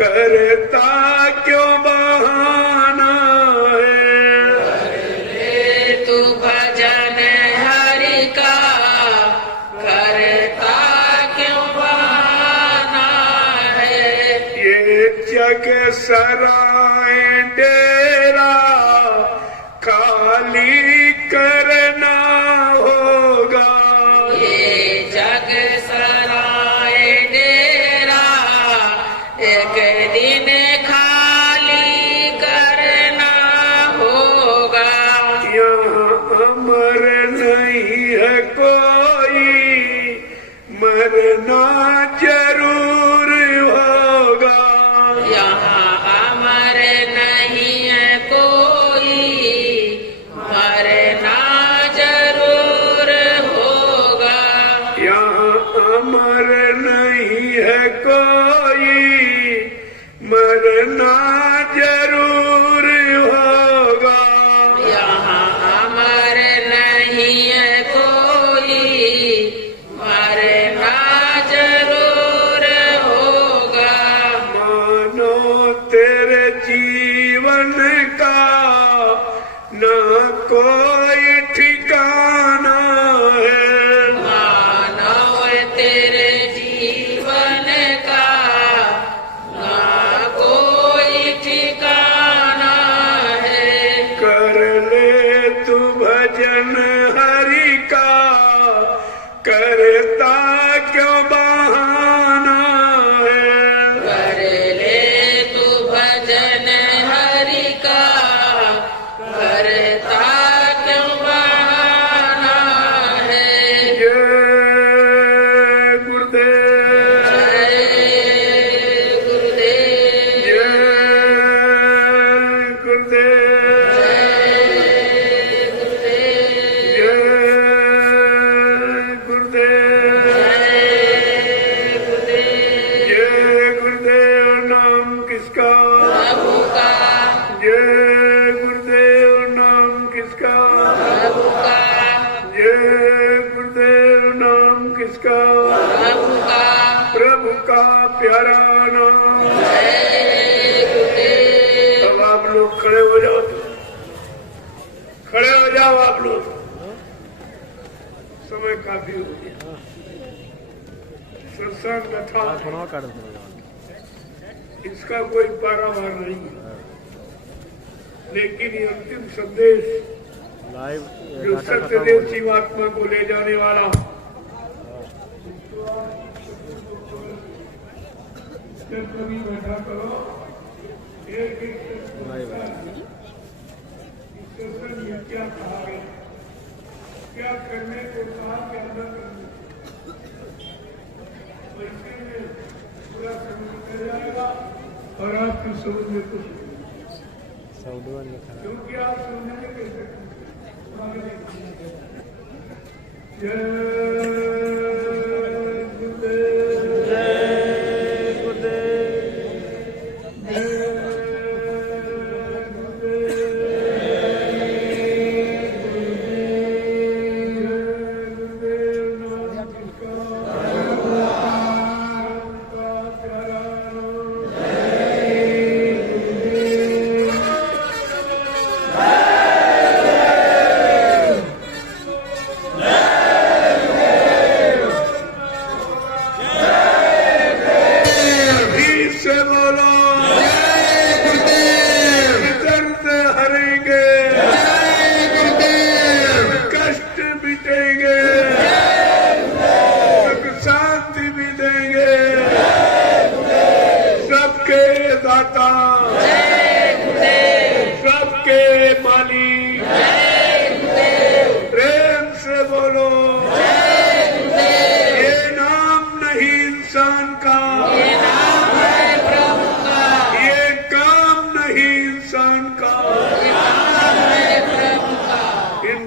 करता क्यों बहाना है। करे तू भजन हरि का, करता क्यों बहाना है। ये जग सराय डेरा खाली करना होगा। ये जग सराय डेरा एक दिन खाली करना होगा। यहाँ अमर नहीं है कोई, मरना जरूर होगा। यहाँ अमर नहीं है कोई, मरना जरूर होगा। यहाँ अमर नहीं है कोई, मरना जरूर होगा। यहाँ अमर नहीं है कोई, मरना जरूर होगा। मानो तेरे जीवन का न कोई ठिकाना है। मानव तेरे जीवन का ना कोई ठिकाना है। कर ले तू भजन हरि का, करता क्यों बहाना है। कर ले तू भजन हरि का, करता क्यों बहाना है। जय गुरुदेव, जय गुरुदेव, जय गुरुदेव, जय गुरुदेव, जय गुरुदेव, जय गुरुदेव। नाम किसका? प्रभु का, जय गुरुदेव। नाम किसका? प्रभु का, जय गुरुदेव। नाम किसका? प्रभु का, प्रभु का प्यारा नाम। जय गुरुदेव। अब आप लोग खड़े हो जाओ, खड़े हो जाओ आप लोग। समय काफी हो गया, सत्संग कथा इसका कोई पारावार नहीं है, लेकिन ये अंतिम संदेश जो सत्यदेव शिवात्मा को ले जाने वाला कभी बैठा करो। एक क्या कहा गया, क्या करने को कहा, क्या न करने को। ऐसे में पूरा समझ कर जाएगा और आपकी समझ में कुछ क्योंकि आप समझने कैसे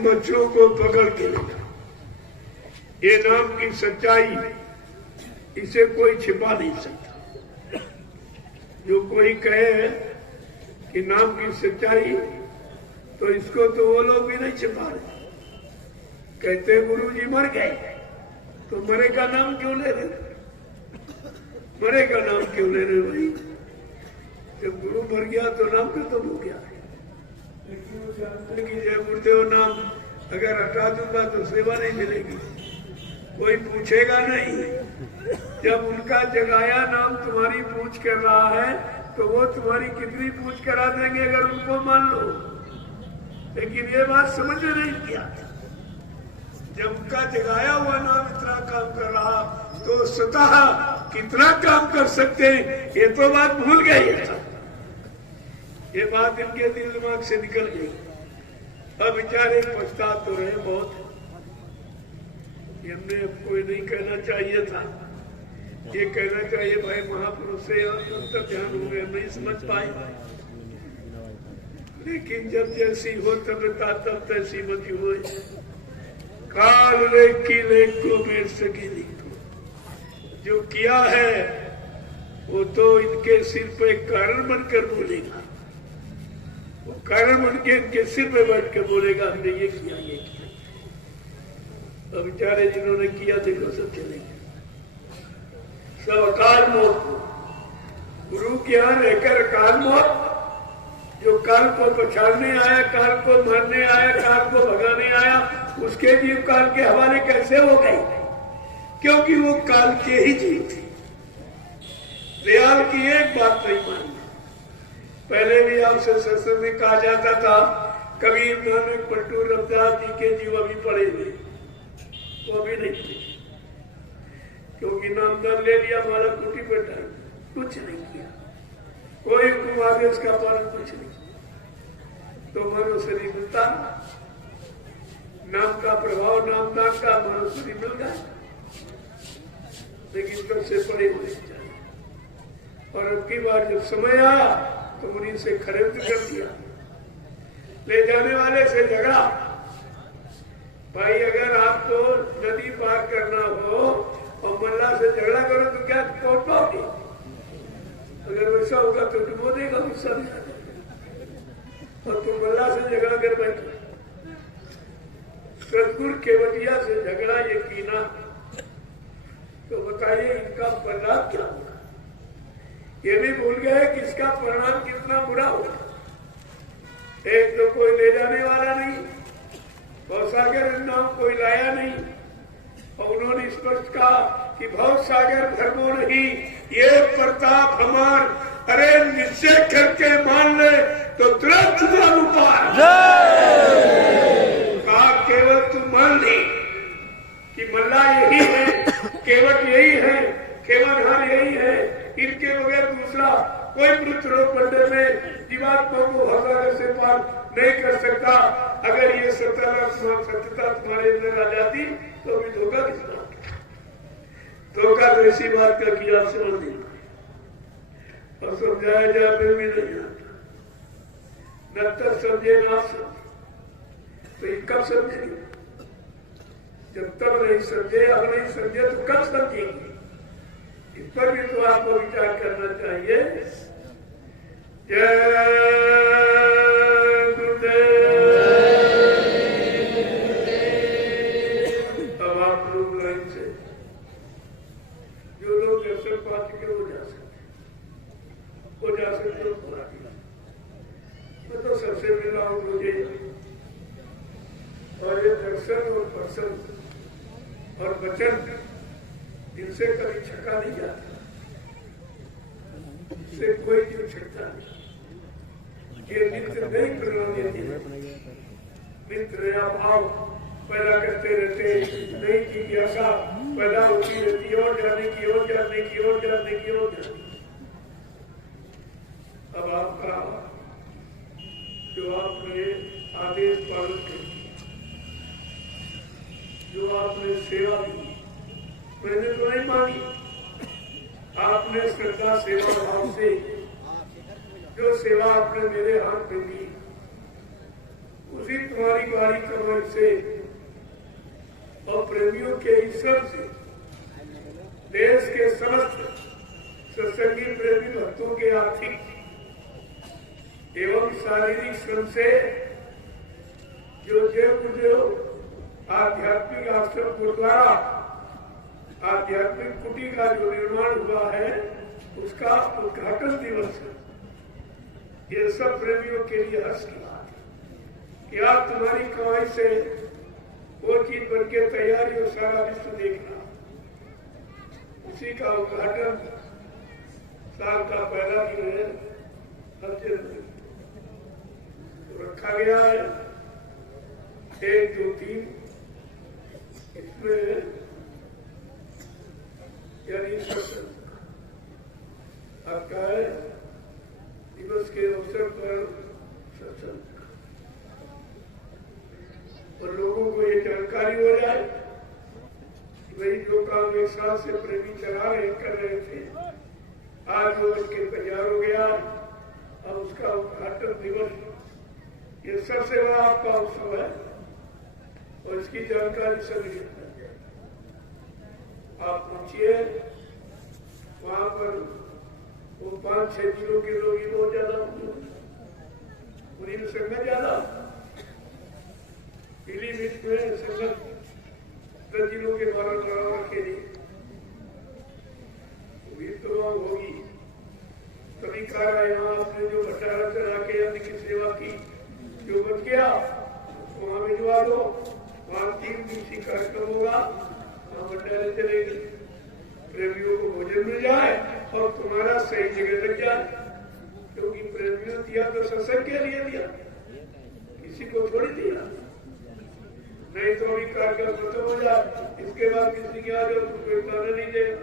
बच्चों को पकड़ के लेना। ये नाम की सच्चाई, इसे कोई छिपा नहीं सकता। जो कोई कहे कि नाम की सच्चाई, तो इसको तो वो लोग भी नहीं छिपा रहे। कहते गुरु जी मर गए, तो मरे का नाम क्यों ले रहे? मरे का नाम क्यों ले रहे भाई? जब गुरु मर गया तो नाम खत्म हो गया, लेकिन वो जानते कि जय गुरुदेव नाम अगर हटा दूंगा तो सेवा नहीं मिलेगी, कोई पूछेगा नहीं। जब उनका जगाया नाम तुम्हारी पूछ कर रहा है तो वो तुम्हारी कितनी पूछ करा देंगे अगर उनको मान लो। लेकिन ये बात समझ में नहीं किया, जब उनका जगाया हुआ नाम इतना काम कर रहा तो स्वतः कितना काम कर सकते हैं ये तो बात भूल गए। ये बात इनके दिल दिमाग से निकल गई। अब बेचारे पछता तो रहे बहुत, हमने अब कोई नहीं कहना चाहिए था, ये कहना चाहिए भाई महापुरुष से अंतर ध्यान हो गए, नहीं समझ पाए। लेकिन जब जैसी हो तबता तब तैसी मती हो। काल रे की लेख को मेर सकी लिखो, जो किया है वो तो इनके सिर पे कारण बनकर बोलेगा, वो कारण बनके इनके सिर पे बैठ कर बोलेगा हमने ये किया ये किया। अब बेचारे जिन्होंने किया देखो सब चले गए, सब अकाल मौत को। गुरु के यहाँ रहकर अकाल मौत, जो काल को पछाड़ने आया, काल को मारने आया, काल को भगाने आया, उसके जीव काल के हवाले कैसे हो गई? क्योंकि वो काल के ही जीव थे। दयाल की एक बात नहीं मानी। पहले भी आपसे सत्संग में कहा जाता था कबीर नानक पलटू रविदास जी के जीव अभी पड़े हुए, वो अभी नहीं थे, क्योंकि नाम दान ले लिया, माला कुटी पर डाल, कुछ नहीं किया, कोई हुक्म आदेश का पालन कुछ नहीं किया। तो मनो शरीर मिलता, नाम का प्रभाव, नाम दान का मनो शरीर मिल गया, लेकिन कब से पड़े हुए। और अब की बार जब समय आया तो उन्हीं से खरीद कर दिया, ले जाने वाले से झगड़ा। भाई अगर आपको नदी पार करना हो और मल्ला से झगड़ा करो तो क्या पहुंच पाओगे? अगर वैसा होगा तो डुबो देगा गुस्सा नहीं आ जाएगा, और तुम मल्ला से झगड़ा कर बैठो। सदगुरु केवटिया से झगड़ा ये कीना, तो बताइए इनका परिणाम क्या होगा? ये भी भूल गए कि इसका परिणाम कितना बुरा होगा। एक तो कोई ले जाने वाला नहीं, भवसागर नाम कोई लाया नहीं, और उन्होंने स्पष्ट कहा कि भवसागर धर्मो नहीं, ये प्रताप हमार, अरे निश्चय करके मान ले तो तुरंत मालूम कहा केवल तू मान ली कि मल्ला यही है, केवट यही है, केवलहार यही है, इनके बगैर दूसरा कोई पुत्र पंडे में जीवात्मा को भवसागर से पार नहीं कर सकता। अगर ये सत्यता तुम्हारे अंदर आ जाती तो अभी धोखा किसका? धोखा तो ऐसी बात का किया समझ नहीं, और समझाया जाए फिर भी नहीं आता। न तक समझे ना समझे, तो ये कब समझेंगे? जब तब नहीं समझे, अब नहीं समझे तो कब समझेंगे? इस पर भी तो आपको विचार करना चाहिए। जय गुरुदेव। अब आप लोग लाइन से जो लोग दर्शन पा चुके वो जा सकते हो पूरा। मैं तो सबसे मिला हूँ मुझे, और ये दर्शन और पर्सन और वचन इनसे कभी छका नहीं जाता, इससे कोई जीव छकता नहीं। ये मित्र नहीं प्रेरणा देते, मित्र या भाव पैदा करते रहते, नई जिज्ञासा पैदा होती रहती है, और जाने की और जानने की और जानने की और जानने। अब आपका जो आपने आदेश पालन कर, जो आपने सेवा दी, मैंने तो नहीं मानी, आपने श्रद्धा सेवा भाव से जो सेवा आपने मेरे हाथ में दी, उसी तुम्हारी बारी कमाई से और प्रेमियों के ईश्वर से देश के समस्त सत्संगी प्रेमी भक्तों के आर्थिक एवं शारीरिक श्रम से जो आध्यात्मिक आश्रम गुरुद्वारा, आध्यात्मिक कुटी का जो निर्माण हुआ है, उसका उद्घाटन दिवस है। ये सब प्रेमियों के लिए हर्ष की बात है कि आज तुम्हारी कमाई से वो चीज बन के तैयारी हो, सारा विश्व देखना। उसी का उद्घाटन साल का पहला दिन है, हर दिन तो रखा गया है 1, 2, 3। इसमें यानी आपका है दिवस के अवसर पर सत्संग, और लोगों को ये जानकारी हो जाए कि भाई जो काम एक साल से प्रेमी चला रहे कर रहे थे, आज वो उसके तैयार हो गया। अब उसका उद्घाटन दिवस, ये सबसे बड़ा आपका उत्सव है और इसकी जानकारी सभी आप पूछिए। वहां पर वो 5-6 जिलों के लोग ही बहुत ज्यादा, उन्हीं में संगत ज्यादा, पीलीभीत में संगत 10 जिलों के 12 बराबर के लिए भी तो होगी। कभी कहा यहाँ आपने जो भंडारा चला के अन्य की सेवा की, जो बच गया वहां भिजवा दो। वहां 3 दिवसीय कार्यक्रम होगा, वहां भंडारे चलेगी, प्रेमियों को भोजन मिल जाए और तुम्हारा सही जगह लग जाए। क्योंकि प्रेमियों दिया तो सत्संग के लिए दिया, किसी को थोड़ी दिया। नहीं तो अभी कार्यक्रम खत्म हो जाए, इसके बाद किसी के आ जाओ तो कोई खाना नहीं देगा,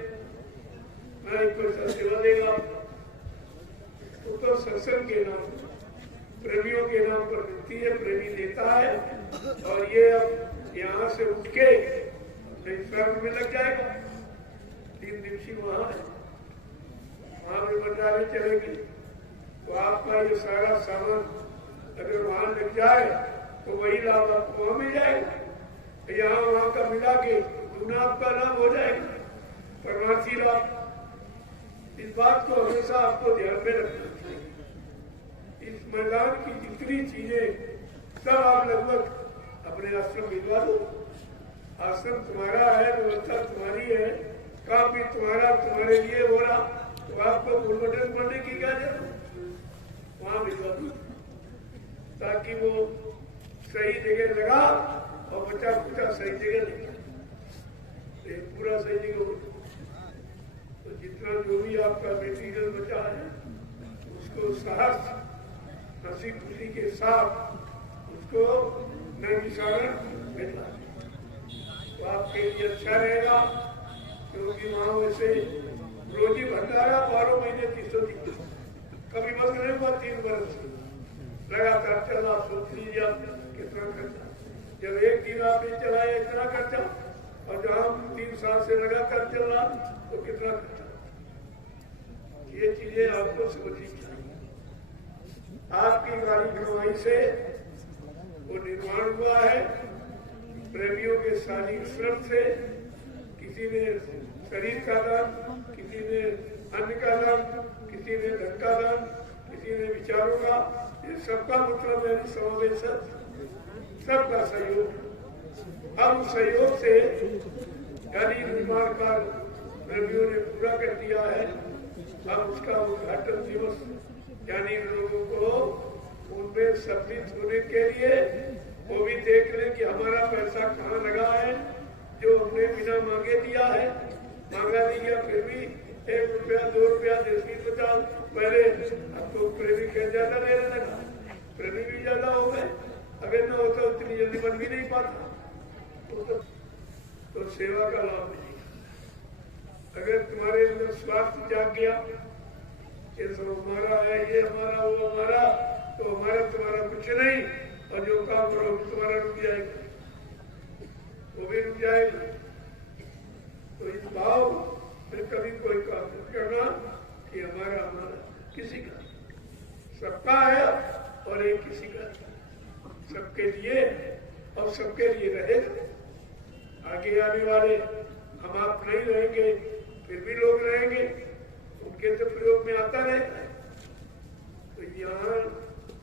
नहीं कोई सेवा देगा। तो सत्संग के नाम, प्रेमियों के नाम पर मिलती है, प्रेमी देता है। और ये अब यहाँ से उठ के स्वर्ग में लग जाएगा। 3 दिवसीय वहां है, वहां भी भंडारे चलेगी। तो आपका ये सारा सामान अगर वहां लग जाए तो वही लाभ आपको वहां मिल जाएगा। यहाँ वहां का मिला के दूना आपका लाभ हो जाएगा, परमार्थी लाभ। इस बात को हमेशा आपको ध्यान में रखना चाहिए। इस मैदान की जितनी चीजें सब आप लगभग अपने आश्रम भिजवा दो। आश्रम तुम्हारा है, व्यवस्था तुम्हारी है, काम भी तुम्हारा, तुम्हारे लिए हो रहा, तो आपको गुलबटन पढ़ने की क्या जरूरत, वहां भिजवा दो ताकि वो सही जगह लगा और बचा कुचा सही जगह लगा, पूरा सही जगह हो। तो जितना जो भी आपका मेटीरियल बचा है उसको साहस, हंसी खुशी के साथ उसको नैमिषारण भेजना, तो आपके लिए अच्छा रहेगा। क्योंकि वहां वैसे रोजी भंडारा 12 महीने 300 दिन, कभी बंद नहीं हुआ। 3 वर्ष लगातार चला। सोच लीजिए आप कितना खर्चा, जब एक दिन आपने चलाया इतना खर्चा, और जहां 3 साल से लगातार चल रहा तो कितना खर्चा। ये चीजें आपको समझनी चाहिए। आपकी गाड़ी कमाई से वो निर्माण हुआ है, प्रेमियों के शारीरिक श्रम से। किसी ने शरीर का दान, किसी ने अन्न का दान, किसी ने धन का दान, किसी ने विचारों का। ये सबका मतलब है समावेश, सबका सहयोग। अब सहयोग से यानी निर्माण कार्य प्रेमियों ने पूरा कर दिया है। अब उसका उद्घाटन दिवस यानी लोगों को उनमें सम्मिलित होने के लिए वो भी देख लें कि हमारा पैसा कहाँ लगा है, जो हमने बिना मांगे दिया है। मांगा नहीं गया फिर भी 1 रुपया 2 रुपया 10-20-50 पहले आपको प्रेमी क्या ज्यादा लेने लगा, प्रेमी भी ज्यादा हो गए। अगर न होता उतनी जल्दी बन भी नहीं पाता तो सेवा का लाभ मिलेगा। अगर तुम्हारे अंदर स्वार्थ जाग गया, ये सब हमारा है, ये हमारा, वो हमारा, तो हमारा तुम्हारा कुछ नहीं, और जो काम करो तुम्हारा रुक जाएगा, वो भी रुक जाएगा। तो इस भाव में कभी कोई काम नहीं करना कि हमारा किसी का, सबका है और एक किसी का, सबके लिए और सबके लिए रहेगा। आगे आने वाले हम आप नहीं रहेंगे, फिर भी लोग रहेंगे, उनके तो प्रयोग में आता रहेगा। तो यहाँ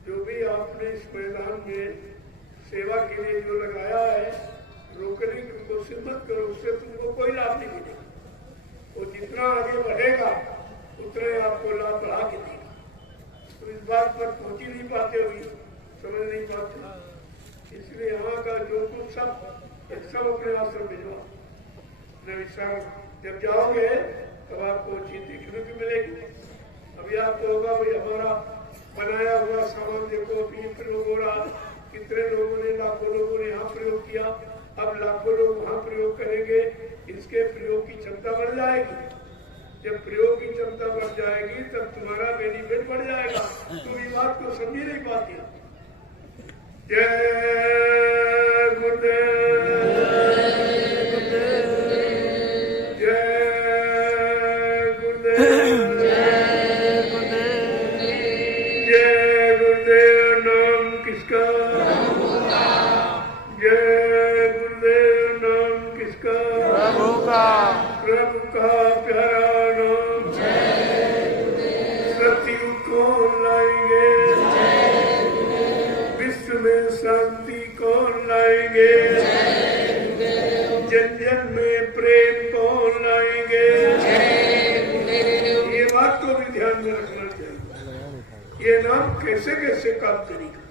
जो भी आपने इस मैदान में सेवा के लिए जो लगाया है, रोकने की कोशिश मत करो, उससे तुमको कोई लाभ नहीं मिलेगा। वो जितना आगे बढ़ेगा उतने आपको लाभ बढ़ा के देगा। तो इस बात पर पहुंच ही नहीं पाते, हुई समझ नहीं पाते। इसलिए यहाँ का जो कुछ सब अपने आश्रम भिजवा विशाल। जब जाओगे तब आपको चीज देखने को मिलेगी। अभी आपको होगा भाई हमारा बनाया हुआ सामान देखो, अभी प्रयोग हो रहा, कितने लोगों ने, लाखों लोगों ने यहाँ प्रयोग किया, अब लाखों लोग वहाँ प्रयोग करेंगे। इसके प्रयोग की क्षमता बढ़ जाएगी। जब प्रयोग की क्षमता बढ़ जाएगी तब तुम्हारा बेनिफिट बढ़ जाएगा। तुम इस बात को समझ नहीं पाती। जय गुरुदेव, प्रभु का प्यारा नाम। सत्यु कौन लाएंगे, विश्व में शांति कौन लाएंगे, जन जन में प्रेम कौन लाएंगे। ये बात को भी ध्यान में रखना चाहिए। ये नाम कैसे कैसे काम करेगा।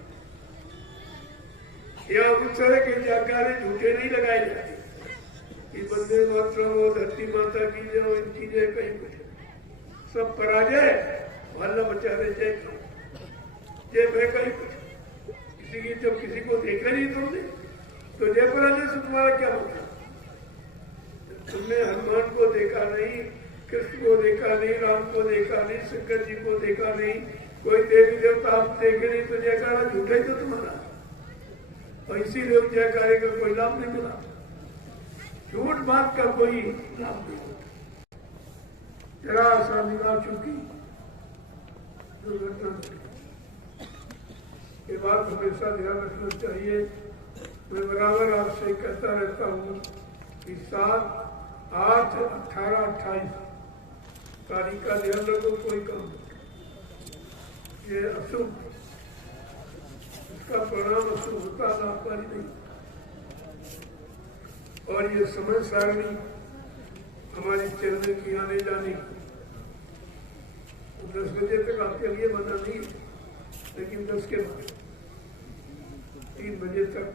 या उस तरह के जयकारे झूठे नहीं लगाए जाते कि बंदे मात्रा हो, धरती माता की जाओ, इन चीजें कहीं कुछ सब पराजय भल्ला बचा रहे जय भय कहीं कुछ। किसी की जब किसी को देखा नहीं तुमने तो जय पराजय से तुम्हारा क्या मतलब। तुमने हनुमान को देखा नहीं, कृष्ण को देखा नहीं, राम को देखा नहीं, शंकर जी को देखा नहीं, कोई देवी देवता आप देखे नहीं तो जयकारा झूठा ही तो तुम्हारा। और इसीलिए जयकारे का कोई लाभ नहीं मिला। झूठ बात का कोई लाभ नहीं होता। जरा सा निगाह चुकी दुर्घटना। ये बात हमेशा ध्यान रखना चाहिए। मैं बराबर आपसे कहता रहता हूँ कि 7, 8, 18, 28 तारीख का ध्यान रखो। कोई काम ये अशुभ, इसका परिणाम अशुभ होता, लाभकारी नहीं। और ये समय सारणी हमारी चलने की, आने जाने की 10 बजे तक आपके लिए मना नहीं, लेकिन 10 के बाद 3 बजे तक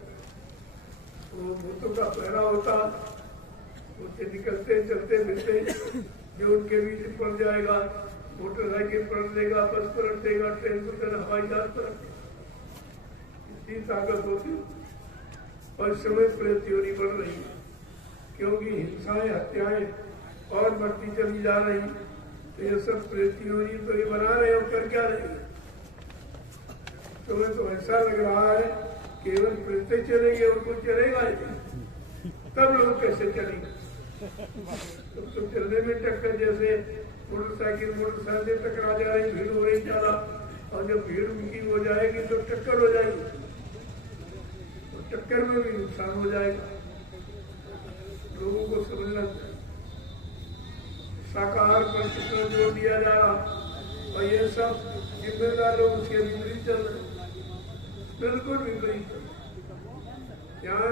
वो भूतों का पहरा होता। उससे निकलते चलते मिलते जो उनके बीच पड़ जाएगा, मोटरसाइकिल पलट देगा, बस पलट देगा, ट्रेन पलट, हवाई जहाज पलट देगा। इतनी ताकत होती। और समय प्रत्योरी बढ़ रही है क्योंकि हिंसाएं, हत्याएं और बढ़ती चली जा रही। तो ये सब प्रत्योरी तो ये बना रहे हो, कर क्या रहे हैं। तुम्हें तो ऐसा लग रहा है केवल प्रत्यय चलेंगे, उनको चलेगा नहीं। तब लोग कैसे चलेंगे। तो चलने में टक्कर, जैसे मोटरसाइकिल टकरा जा रही, भीड़ हो रही ज्यादा, और जब भीड़ उनकी हो जाएगी तो टक्कर हो जाएगी, और टक्कर में भी नुकसान हो जाएगा। लोगों को समझना चाहिए। शाकाहार पर कितना जोर दिया जा रहा, और ये सब जिम्मेदार लोग उसके विपरीत चल रहे, बिल्कुल विपरीत। यहाँ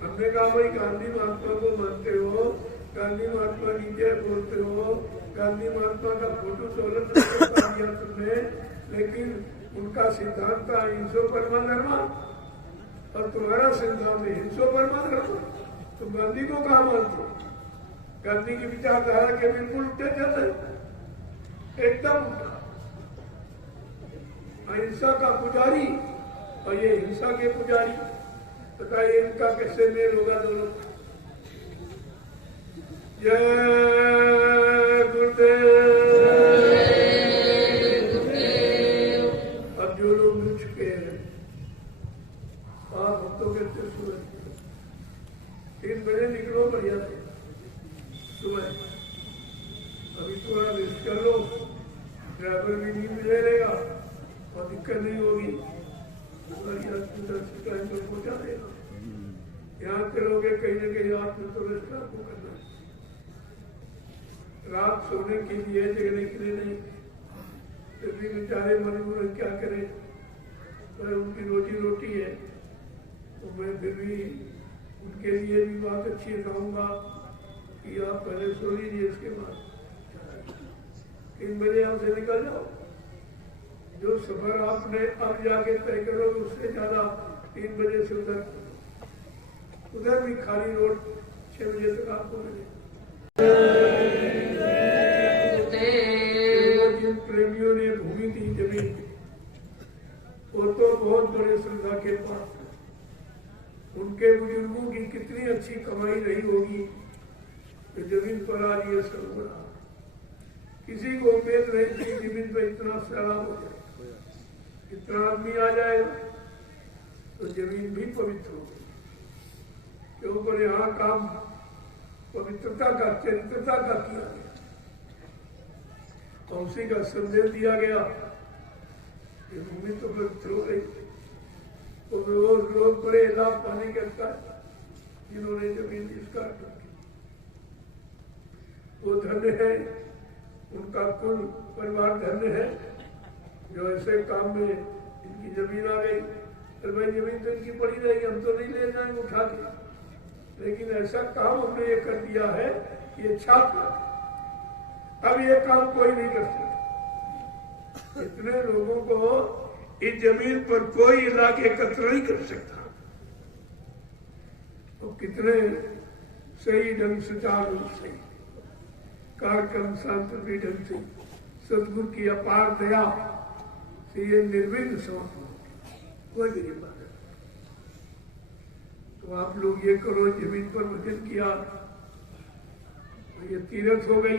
हमने कहा भाई गांधी महात्मा को मानते हो, गांधी महात्मा की जय बोलते हो, गांधी महात्मा का फोटो सोलन दिया तुमने, लेकिन उनका सिद्धांत था हिंसो परमा धर्मा, और तुम्हारा सिद्धांत है हिंसो परमा धर्मा। तुम गांधी को कहा मानते हो। गांधी की विचारधारा के बिल्कुल उल्टे चल रहे, एकदम उल्टा। अहिंसा का पुजारी और ये हिंसा के पुजारी, बताइए इनका कैसे मेल होगा दोनों। जय गुरुदेव। अब जो लोग मिल चुके हैं, आप भक्तों के सुबह 3 बजे निकलो बढ़िया से सुबह। अभी थोड़ा रेस्ट कर लो, ड्राइवर भी नहीं मिलेगा और दिक्कत नहीं होगी। टाइम पर पहुंचा देगा। यहाँ चलोगे कहीं न कहीं रात में तो रेस्ट आपको करना है। रात सोने के लिए, जगने के लिए नहीं। फिर भी बेचारे मजबूर क्या करें, पर उनकी रोजी रोटी है। तो मैं फिर भी उनके लिए भी बात अच्छी कहूँगा कि आप पहले सो लीजिए, इसके बाद 3 बजे हमसे निकल जाओ। जो सफर आपने अब जाके तय करो उससे ज्यादा 3 बजे से उधर भी खाली रोड 6 बजे तक आपको मिलेगा। जिन प्रेमियों ने भूमि दी जमीन, वो तो बहुत बड़े श्रद्धा के पास, उनके बुजुर्गों की कितनी अच्छी कमाई रही होगी तो जमीन पर आज ये सब हो रहा। किसी को उम्मीद नहीं थी जमीन पर इतना सैलाब हो जाए, इतना आदमी आ जाएगा तो जमीन भी पवित्र हो गई। क्योंकि यहाँ काम पवित्रता का, चरित्रता का किया गया, तो उसी का संदेश दिया गया कि भूमि तो पवित्र हो गई। तो लोग बड़े लाभ पाने के जिन्होंने जमीन इसका वो धन्य है, उनका कुल परिवार धन्य है जो ऐसे काम में इनकी जमीन आ गई। तो भाई जमीन तो इनकी पड़ी रहेगी, हम तो नहीं ले जाएंगे उठा के, लेकिन ऐसा काम हमने ये कर दिया है, ये छात्र अब ये काम कोई नहीं कर सकता। इतने लोगों को इस जमीन पर कोई इलाके एकत्र नहीं कर सकता। तो कितने सही ढंग से, चार रूप से कार्यक्रम शांति ढंग से सदगुरु की अपार दया से ये निर्विघ्न समापन कोई भी नहीं बात है। तो आप लोग ये करो, जमीन पर वचन किया तो ये तीरथ हो गई,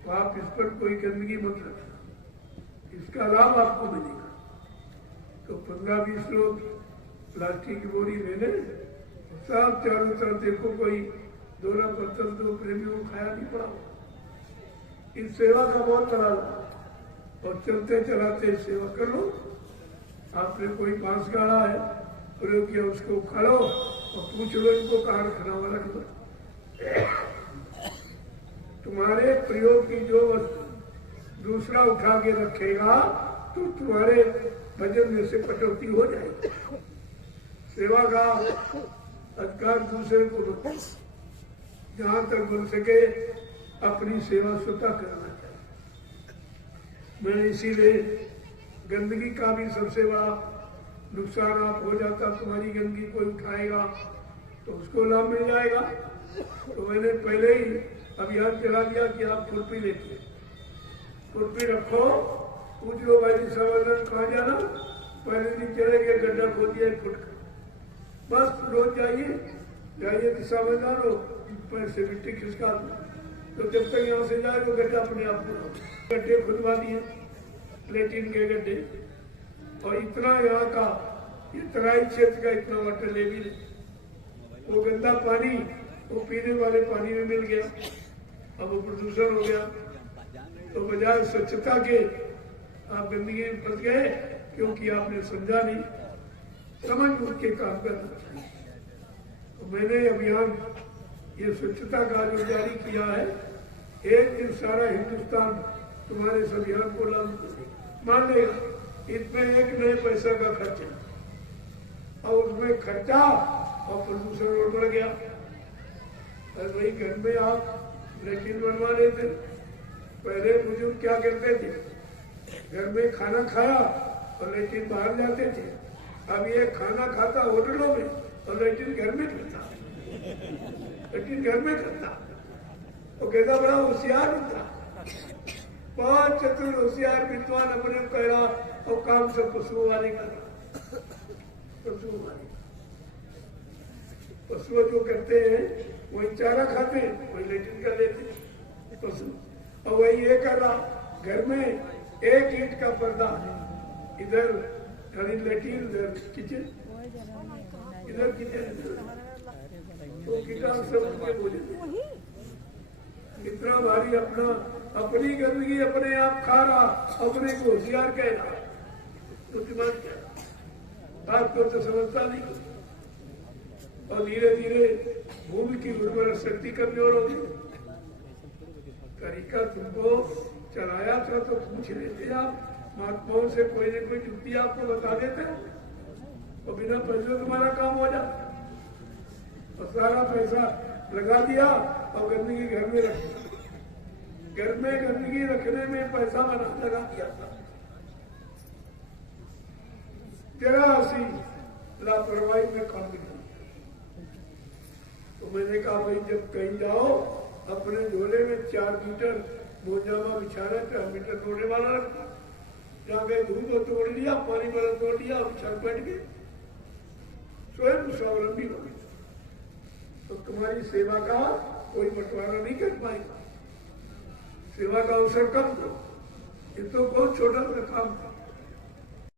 तो आप इस पर कोई गंदगी मत रखना, इसका लाभ आपको मिलेगा। तो 15-20 लोग प्लास्टिक की बोरी ले लें, सब चारों तरफ देखो कोई दोला पत्थर तो प्रेमियों को खाया नहीं पड़ा। इस सेवा का बहुत बड़ा लाभ, और चलते चलाते सेवा कर लो। आपने कोई बांस गाड़ा है, प्रयोग किया, उसको उखाड़ो और पूछ लो इनको कहाँ रखना हुआ, रख दो। तुम्हारे प्रयोग की जो वस्तु दूसरा उठा के रखेगा तो तुम्हारे भजन में से कटौती हो जाएगी। सेवा का अधिकार दूसरे को दो, जहां तक बन सके अपनी सेवा स्वतः करना चाहिए। मैंने इसीलिए गंदगी का भी सबसे बड़ा नुकसान आप हो जाता, तुम्हारी गंदगी कोई उठाएगा तो उसको लाभ मिल जाएगा। तो मैंने पहले ही अभियान चला दिया कि आप खुरपी लेते, खुरपी रखो, पूछ लो भाई जी संवर्धन कहाँ जाना, पहले दिन चले गए, गड्ढा खोद दिया 1 फुट का, बस रोज जाइए दिशा में डालो, पैर से मिट्टी खिसका दो, तो जब तक यहाँ से जाए वो गड्ढा अपने आप पूरा। गड्ढे खुदवा दिए, लेटिन के गड्ढे, और इतना यहाँ का ये तराई क्षेत्र का इतना वाटर लेवल, वो गंदा पानी वो पीने वाले पानी में मिल गया, अब वो प्रदूषण हो गया। तो बजाय स्वच्छता के आप गंदगी में फंस गए, क्योंकि आपने समझा नहीं, समझ उठ के काम करना चाहिए। तो मैंने अभियान ये स्वच्छता का जो जारी किया है, एक दिन सारा हिंदुस्तान तुम्हारे इस अभियान को लागू करेगा। मान लेगा इसमें 1 नए पैसा का खर्चा, और उसमें खर्चा और प्रदूषण और बढ़ गया। और वही घर में आप लेटिन बनवा लेते। पहले बुजुर्ग क्या करते थे, घर में खाना खाया और लेटिन बाहर जाते थे। अब ये खाना खाता होटलों में और लेटिन घर में करता, लेटिन घर में करता। तो कहता बड़ा होशियार था, 5 चतुर होशियार विद्वान अपने कह रहा, और काम सब पशुओं वाले का, पशुओं वाले। पशु जो करते हैं वही चारा खाते हैं, वही लेटिन कर लेते पशु। और वही ये कर रहा, घर में 1 ईंट का पर्दा, इधर लेटिन, इधर किचन, इधर किचन, तो कीटाणु सब उनके भोजन। इतना भारी अपनी गंदगी अपने आप खा रहा, अपने को होशियार कह रहा, बुद्धिमान कह रहा, बात को तो समझता नहीं। और धीरे धीरे भूमि की उर्वरक शक्ति कमजोर होगी। तरीका तुमको चलाया था तो पूछ लेते आप, महात्माओं से कोई न कोई युक्ति आपको बता देते, और बिना पैसे तुम्हारा काम हो जाता। और सारा पैसा लगा दिया और गंदगी घर में रख दिया। घर में गंदगी रखने में पैसा बना लगा दिया था, जरा सी लापरवाही में काम निकल। तो मैंने कहा भाई जब कहीं जाओ अपने झोले में 4 मीटर मोजामा बिछाना 4 मीटर तोड़ने वाला रखना। जहाँ गए दूध को तोड़ लिया, पानी वाला तोड़ लिया, अब छत बैठ गए, स्वयं स्वावलंबी हो गए। तो तुम्हारी सेवा का कोई बंटवारा नहीं कर पाएगा। सेवा का अवसर कम दो, ये तो बहुत छोटा सा काम है।